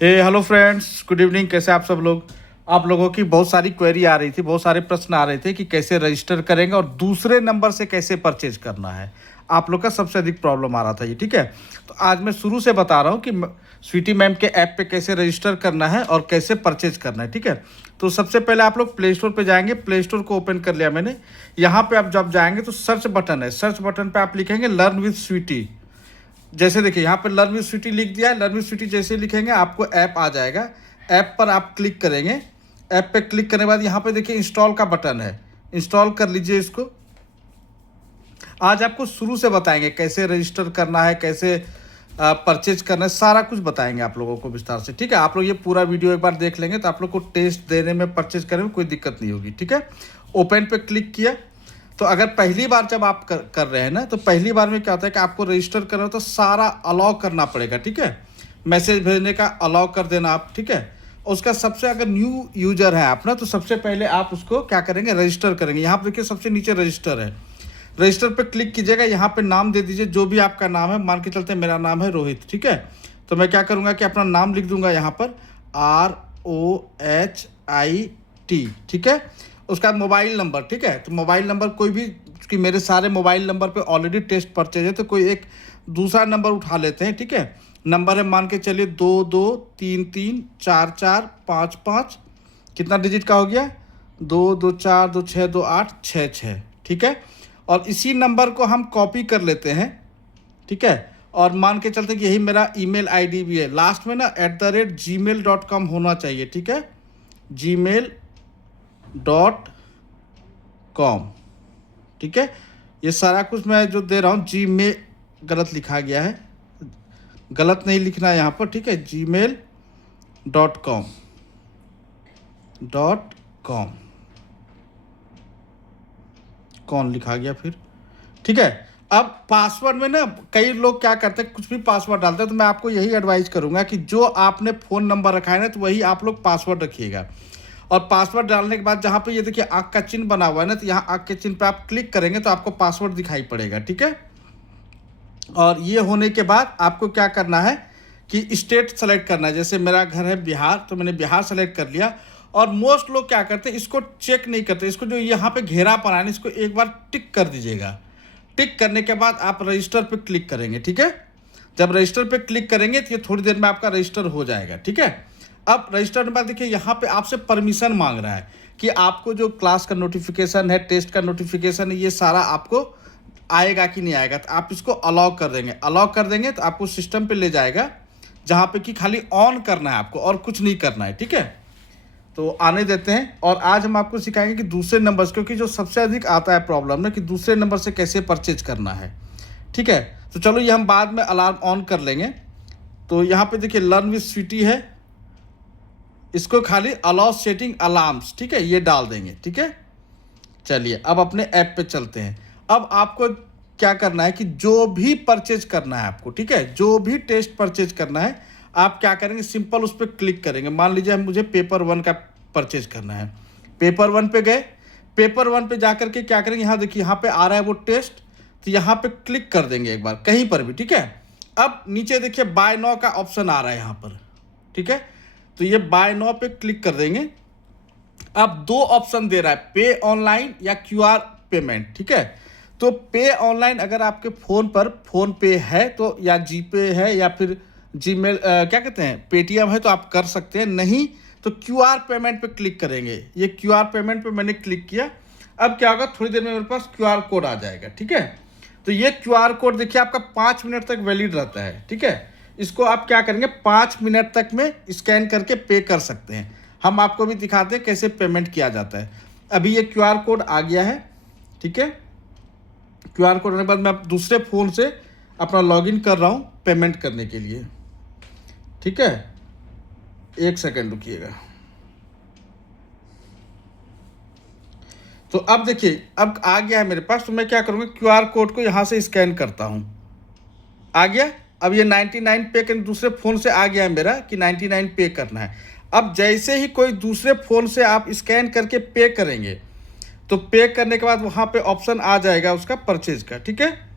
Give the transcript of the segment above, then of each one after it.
Hello friends, good evening. कैसे आप सब लोग? आप लोगों की बहुत सारी क्वेरी आ रही थी, बहुत सारे प्रश्न आ रहे थे कि कैसे रजिस्टर करेंगे और दूसरे नंबर से कैसे परचेज करना है। आप लोग का सबसे अधिक प्रॉब्लम आ रहा था ये, ठीक है। तो आज मैं शुरू से बता रहा हूँ कि स्वीटी मैम के ऐप पे कैसे रजिस्टर करना है और कैसे परचेज करना है, ठीक है। तो सबसे पहले आप लोग प्ले स्टोर पर जाएंगे। प्ले स्टोर को ओपन कर लिया मैंने। यहाँ पे आप जब जाएंगे तो सर्च बटन है, सर्च बटन पर आप लिखेंगे लर्न विद स्वीटी। जैसे देखिए यहाँ पे लर्न विद स्वीटी लिख दिया है। लर्न विद स्वीटी जैसे लिखेंगे आपको ऐप आ जाएगा। ऐप पर आप क्लिक करेंगे। ऐप पे क्लिक करने के बाद यहाँ पे देखिए इंस्टॉल का बटन है, इंस्टॉल कर लीजिए इसको। आज आपको शुरू से बताएंगे कैसे रजिस्टर करना है, कैसे परचेज करना है, सारा कुछ बताएंगे आप लोगों को विस्तार से, ठीक है। आप लोग ये पूरा वीडियो एक बार देख लेंगे तो आप लोग को टेस्ट देने में, परचेज करने में कोई दिक्कत नहीं होगी, ठीक है। ओपन पे क्लिक किया। तो अगर पहली बार जब आप कर रहे हैं ना, तो पहली बार में क्या होता है कि आपको रजिस्टर करना हो तो सारा अलाउ करना पड़ेगा, ठीक है। मैसेज भेजने का अलाउ कर देना आप, ठीक है। उसका सबसे अगर न्यू यूजर है आप ना, तो सबसे पहले आप उसको क्या करेंगे, रजिस्टर करेंगे। यहाँ पर देखिए सबसे नीचे रजिस्टर है, रजिस्टर पे क्लिक कीजिएगा। यहाँ पे नाम दे दीजिए जो भी आपका नाम है। मान के चलते हैं मेरा नाम है रोहित, ठीक है। तो मैं क्या करूँगा कि अपना नाम लिख दूंगा यहाँ पर ROHIT, ठीक है। उसका मोबाइल नंबर, ठीक है। तो मोबाइल नंबर कोई भी, कि मेरे सारे मोबाइल नंबर पे ऑलरेडी टेस्ट परचेज है, तो कोई एक दूसरा नंबर उठा लेते हैं, ठीक है। नंबर है मान के चलिए 22334455, कितना डिजिट का हो गया, 224262866, ठीक है। और इसी नंबर को हम कॉपी कर लेते हैं, ठीक है। और मान के चलते कि यही मेरा ईमेल आईडी भी है, लास्ट में ना @gmail.com होना चाहिए, ठीक है। gmail.com, ठीक है। ये सारा कुछ मैं जो दे रहा हूँ, जी में गलत लिखा गया है, गलत नहीं लिखना है यहाँ पर, ठीक है। gmail.com कौन लिखा गया फिर, ठीक है। अब पासवर्ड में ना कई लोग क्या करते हैं, कुछ भी पासवर्ड डालते हैं। तो मैं आपको यही एडवाइस करूंगा कि जो आपने फ़ोन नंबर रखा है ना, तो वही आप लोग पासवर्ड रखिएगा। और पासवर्ड डालने के बाद जहाँ पे ये देखिए आँख का चिन्ह बना हुआ है ना, तो यहाँ आँख के चिन्ह पे आप क्लिक करेंगे तो आपको पासवर्ड दिखाई पड़ेगा, ठीक है। और ये होने के बाद आपको क्या करना है कि स्टेट सेलेक्ट करना है। जैसे मेरा घर है बिहार, तो मैंने बिहार सेलेक्ट कर लिया। और मोस्ट लोग क्या करते हैं, इसको चेक नहीं करते, इसको जो यहाँ पे घेरा पड़ा है इसको एक बार टिक कर दीजिएगा। टिक करने के बाद आप रजिस्टर पे क्लिक करेंगे, ठीक है। जब रजिस्टर पे क्लिक करेंगे तो ये थोड़ी देर में आपका रजिस्टर हो जाएगा, ठीक है। अब रजिस्टर के बाद देखिए यहाँ पे आपसे परमिशन मांग रहा है कि आपको जो क्लास का नोटिफिकेशन है, टेस्ट का नोटिफिकेशन है, ये सारा आपको आएगा कि नहीं आएगा। तो आप इसको अलाउ कर देंगे। अलाउ कर देंगे तो आपको सिस्टम पे ले जाएगा जहाँ पे कि खाली ऑन करना है आपको और कुछ नहीं करना है, ठीक है। तो आने देते हैं। और आज हम आपको सिखाएंगे कि दूसरे नंबर से, क्योंकि जो सबसे अधिक आता है प्रॉब्लम ना, कि दूसरे नंबर से कैसे परचेज करना है, ठीक है। तो चलो ये हम बाद में अलार्म ऑन कर लेंगे। तो यहाँ पे देखिए लर्न विद स्वीटी है, इसको खाली अलाउ सेटिंग अलार्म्स, ठीक है, ये डाल देंगे, ठीक है। चलिए अब अपने ऐप पे चलते हैं। अब आपको क्या करना है कि जो भी परचेज करना है आपको, ठीक है, जो भी टेस्ट परचेज करना है, आप क्या करेंगे, सिंपल उस पर क्लिक करेंगे। मान लीजिए मुझे पेपर 1 का परचेज करना है। पेपर 1 पे गए। पेपर 1 पे जा करके क्या करेंगे, यहाँ देखिए यहाँ पे आ रहा है वो टेस्ट, तो यहाँ पे क्लिक कर देंगे एक बार कहीं पर भी, ठीक है। अब नीचे देखिए बाय नाउ का ऑप्शन आ रहा है यहाँ पर, ठीक है। तो ये बाय नाउ पे क्लिक कर देंगे। अब 2 ऑप्शन दे रहा है, पे ऑनलाइन या QR पेमेंट, ठीक है। तो पे ऑनलाइन अगर आपके फ़ोन पर फ़ोन पे है तो, या जीपे है, या फिर जीमेल क्या कहते हैं, पेटीएम है, तो आप कर सकते हैं। नहीं तो QR पेमेंट पे क्लिक करेंगे। ये QR पेमेंट पे मैंने क्लिक किया। अब क्या होगा, थोड़ी देर में मेरे पास QR कोड आ जाएगा, ठीक है। तो ये QR कोड देखिए आपका 5 मिनट तक वैलिड रहता है, ठीक है। इसको आप क्या करेंगे, 5 मिनट तक में स्कैन करके पे कर सकते हैं। हम आपको भी दिखाते हैं कैसे पेमेंट किया जाता है। अभी ये QR कोड आ गया है, ठीक है। QR कोड आने के बाद मैं दूसरे फ़ोन से अपना लॉगिन कर रहा हूँ पेमेंट करने के लिए, ठीक है। 1 सेकेंड रुकिएगा। तो अब देखिए अब आ गया है मेरे पास। तो मैं क्या करूँगा, QR कोड को यहाँ से स्कैन करता हूँ। आ गया। अब ये 99 पे कर, दूसरे फ़ोन से आ गया है मेरा कि 99 पे करना है। अब जैसे ही कोई दूसरे फ़ोन से आप स्कैन करके पे करेंगे, तो पे करने के बाद वहाँ पे ऑप्शन आ जाएगा उसका परचेज का, ठीक है।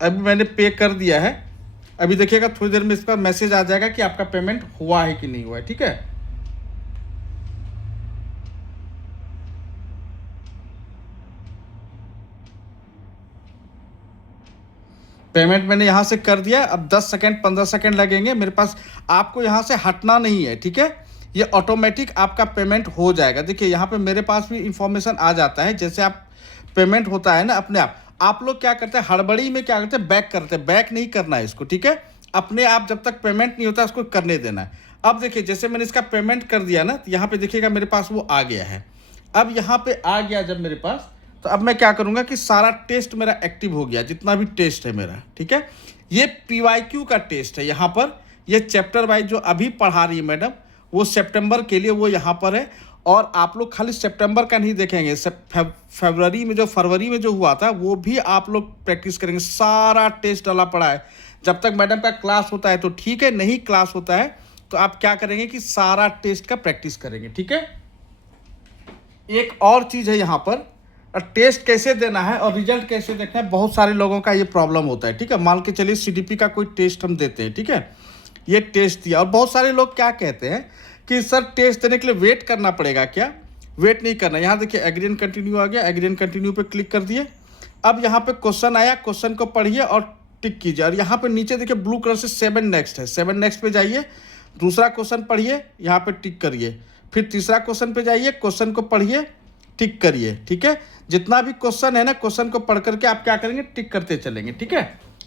अभी मैंने पे कर दिया है। अभी देखिएगा थोड़ी देर में इस पर मैसेज आ जाएगा कि आपका पेमेंट हुआ है कि नहीं हुआ है। ठीक है, पेमेंट मैंने यहाँ से कर दिया। अब 10 सेकंड 15 सेकंड लगेंगे मेरे पास, आपको यहाँ से हटना नहीं है। ठीक है, ये ऑटोमेटिक आपका पेमेंट हो जाएगा। देखिए यहाँ पे मेरे पास भी इंफॉर्मेशन आ जाता है, जैसे आप पेमेंट होता है ना अपने आप लोग क्या करते हैं हड़बड़ी में, क्या करते हैं बैक करते हैं, बैक नहीं करना है इसको। ठीक है, अपने आप जब तक पेमेंट नहीं होता उसको करने देना है। अब देखिए जैसे मैंने इसका पेमेंट कर दिया ना, तो यहाँ पे देखिएगा मेरे पास वो आ गया है। अब यहाँ पे आ गया जब मेरे पास, तो अब मैं क्या करूँगा कि सारा टेस्ट मेरा एक्टिव हो गया, जितना भी टेस्ट है मेरा। ठीक है, ये PYQ का टेस्ट है यहाँ पर, ये चैप्टर वाइज जो अभी पढ़ा रही है मैडम, वो सितंबर के लिए वो यहाँ पर है। और आप लोग खाली सितंबर का नहीं देखेंगे, फरवरी में जो हुआ था वो भी आप लोग प्रैक्टिस करेंगे। सारा टेस्ट डाला पड़ा है। जब तक मैडम का क्लास होता है तो ठीक है, नहीं क्लास होता है तो आप क्या करेंगे कि सारा टेस्ट का प्रैक्टिस करेंगे। ठीक है, एक और चीज़ है यहाँ पर, टेस्ट कैसे देना है और रिजल्ट कैसे देखना है, बहुत सारे लोगों का ये प्रॉब्लम होता है। ठीक है, मान के चलिए CDP का कोई टेस्ट हम देते हैं। ठीक है, ये टेस्ट दिया और बहुत सारे लोग क्या कहते हैं कि सर टेस्ट देने के लिए वेट करना पड़ेगा क्या? वेट नहीं करना। यहाँ देखिए एग्री एंड कंटिन्यू आ गया, एग्री एंड कंटिन्यू पे क्लिक कर दिए। अब यहाँ पे क्वेश्चन आया, क्वेश्चन को पढ़िए और टिक कीजिए। और यहाँ पे नीचे देखिए ब्लू कलर से 7 नेक्स्ट है, 7 नेक्स्ट पे जाइए, दूसरा क्वेश्चन पढ़िए, यहाँ पे टिक करिए। फिर तीसरा क्वेश्चन पे जाइए, क्वेश्चन को पढ़िए, टिक करिए। ठीक है, जितना भी क्वेश्चन है ना, क्वेश्चन को पढ़ करके आप क्या करेंगे, टिक करते चलेंगे। ठीक है,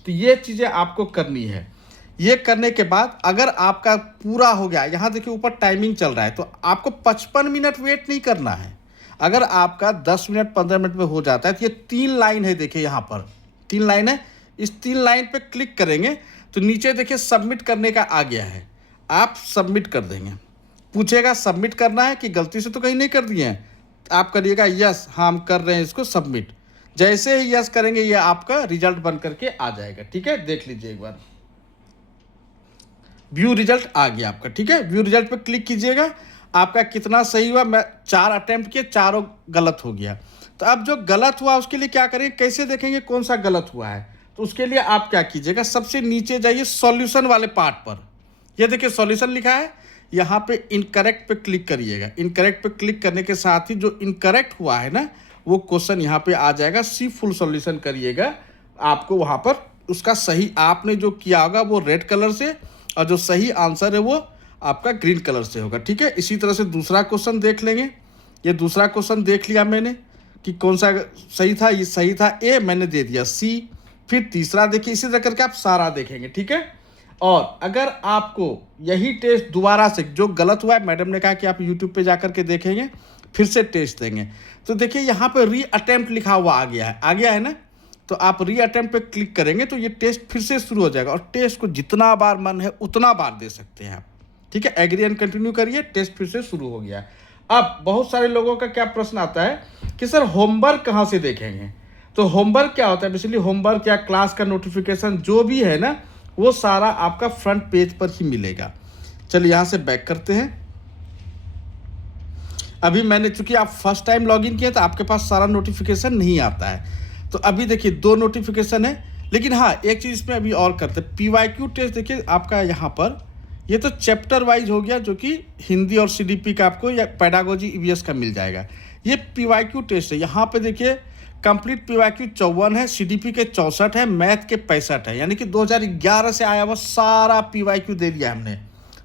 तो ये चीज़ें आपको करनी है। ये करने के बाद अगर आपका पूरा हो गया, यहाँ देखिए ऊपर टाइमिंग चल रहा है, तो आपको 55 मिनट वेट नहीं करना है। अगर आपका 10 मिनट 15 मिनट में हो जाता है तो ये 3 लाइन है, देखिए यहाँ पर 3 लाइन है, इस 3 लाइन पे क्लिक करेंगे तो नीचे देखिए सबमिट करने का आ गया है, आप सबमिट कर देंगे। पूछेगा सबमिट करना है कि गलती से तो कहीं नहीं कर दिए हैं, आप करिएगा यस, हाँ हम कर रहे हैं इसको सबमिट। जैसे ही यस करेंगे ये आपका रिजल्ट बन करके आ जाएगा। ठीक है, देख लीजिए एक बार, व्यू रिजल्ट आ गया आपका। ठीक है, व्यू रिजल्ट पे क्लिक कीजिएगा, आपका कितना सही हुआ। मैं 4 अटेम्प्ट किए, चारों गलत हो गया। तो अब जो गलत हुआ उसके लिए क्या करेंगे, कैसे देखेंगे कौन सा गलत हुआ है? तो उसके लिए आप क्या कीजिएगा, सबसे नीचे जाइए सॉल्यूशन वाले पार्ट पर, ये देखिए सॉल्यूशन लिखा है, यहाँ पे इनकरेक्ट पे क्लिक करिएगा। इनकरेक्ट पे क्लिक करने के साथ ही जो इनकरेक्ट हुआ है ना, वो क्वेश्चन यहाँ पे आ जाएगा। सी फुल सॉल्यूशन करिएगा, आपको वहाँ पर उसका सही आपने जो किया होगा वो रेड कलर से, और जो सही आंसर है वो आपका ग्रीन कलर से होगा। ठीक है, इसी तरह से दूसरा क्वेश्चन देख लेंगे। ये दूसरा क्वेश्चन देख लिया मैंने कि कौन सा सही था, ये सही था ए, मैंने दे दिया सी। फिर तीसरा देखिए, इसी तरह करके आप सारा देखेंगे। ठीक है, और अगर आपको यही टेस्ट दोबारा से जो गलत हुआ है, मैडम ने कहा कि आप यूट्यूब पे जाकर के देखेंगे, फिर से टेस्ट देंगे, तो देखिए यहाँ पे री अटेम्प्ट लिखा हुआ आ गया है ना, तो आप री अटेम्प्ट पे क्लिक करेंगे तो ये टेस्ट फिर से शुरू हो जाएगा। और टेस्ट को जितना बार मन है उतना बार दे सकते हैं आप। ठीक है, एग्री एंड कंटिन्यू करिए, टेस्ट फिर से शुरू हो गया। अब बहुत सारे लोगों का क्या प्रश्न आता है कि सर होमवर्क कहाँ से देखेंगे? तो होमवर्क क्या होता है, बेसिकली होमवर्क या क्लास का नोटिफिकेशन जो भी है ना, वो सारा आपका फ्रंट पेज पर ही मिलेगा। चलिए यहाँ से बैक करते हैं। अभी मैंने, चूंकि आप फर्स्ट टाइम लॉगिन किए तो आपके पास सारा नोटिफिकेशन नहीं आता है, तो अभी देखिए 2 नोटिफिकेशन है। लेकिन हाँ, एक चीज़ इसमें अभी और करते हैं, PYQ टेस्ट देखिए आपका यहाँ पर, ये तो चैप्टर वाइज हो गया, जो कि हिंदी और CDP का आपको या पेडागोजी EVS का मिल जाएगा। ये PYQ टेस्ट है, यहाँ पे देखिए कंप्लीट PYQ 54 है, CDP के 64 है, मैथ के 65 है, यानी कि 2011 से आया हुआ सारा PYQ दे दिया हमने,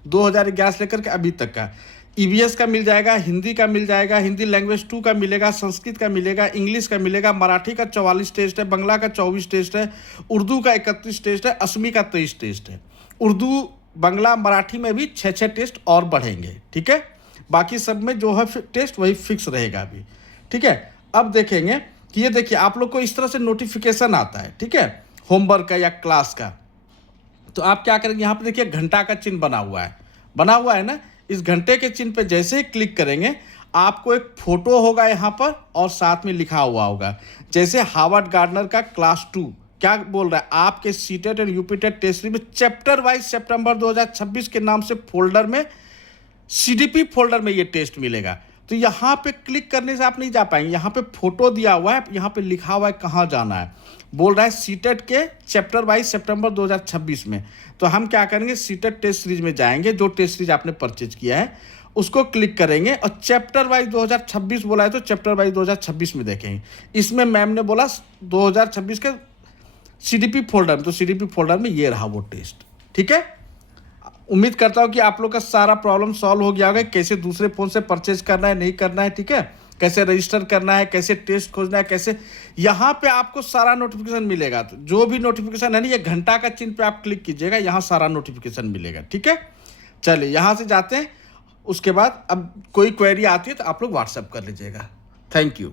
2011 से लेकर के अभी तक का। EVS का मिल जाएगा, हिंदी का मिल जाएगा, हिंदी लैंग्वेज 2 का मिलेगा, संस्कृत का मिलेगा, इंग्लिश का मिलेगा, मराठी का 44 टेस्ट है, बंगला का 24 टेस्ट है, उर्दू का 31 टेस्ट है, असमी का 23 टेस्ट है। उर्दू, बंगला, मराठी में भी 6-6 टेस्ट और बढ़ेंगे। ठीक है, बाकी सब में जो है टेस्ट वही फिक्स रहेगा अभी। ठीक है, अब देखेंगे कि ये देखिए आप लोग को इस तरह से नोटिफिकेशन आता है। ठीक है, होमवर्क का या क्लास का, तो आप क्या करेंगे, यहाँ पे देखिए घंटा का चिन्ह बना हुआ है ना, इस घंटे के चिन्ह पे जैसे ही क्लिक करेंगे आपको एक फोटो होगा यहाँ पर और साथ में लिखा हुआ होगा, जैसे हार्वर्ड गार्डनर का क्लास 2 क्या बोल रहा है, आपके सीटेट एंड यूपीटेट टेस्ट में चैप्टर वाइज सितंबर 2026 के नाम से फोल्डर में, CDP फोल्डर में ये टेस्ट मिलेगा। तो यहाँ पे क्लिक करने से आप नहीं जा पाएंगे, यहाँ पे फोटो दिया हुआ है, यहाँ पे लिखा हुआ है कहाँ जाना है। बोल रहा है सीटेट के चैप्टर वाइज सितंबर 2026 में। तो हम क्या करेंगे, सीटेट टेस्ट सीरीज में जाएंगे, जो टेस्ट सीरीज आपने परचेज किया है उसको क्लिक करेंगे और चैप्टर वाइज 2026 बोला है तो चैप्टर वाइज 2026 में देखेंगे। इसमें मैम ने बोला 2026 के सीडीपी फोल्डर में, तो सीडीपी फोल्डर में ये रहा वो टेस्ट। ठीक है, उम्मीद करता हूँ कि आप लोग का सारा प्रॉब्लम सॉल्व हो गया होगा, कैसे दूसरे फ़ोन से परचेज करना है, नहीं करना है। ठीक है, कैसे रजिस्टर करना है, कैसे टेस्ट खोजना है, कैसे यहाँ पे आपको सारा नोटिफिकेशन मिलेगा। तो जो भी नोटिफिकेशन है ना, ये घंटा का चिन्ह पे आप क्लिक कीजिएगा, यहाँ सारा नोटिफिकेशन मिलेगा। ठीक है, चलिए यहाँ से जाते हैं। उसके बाद अब कोई क्वेरी आती है तो आप लोग व्हाट्सएप कर लीजिएगा। Thank you.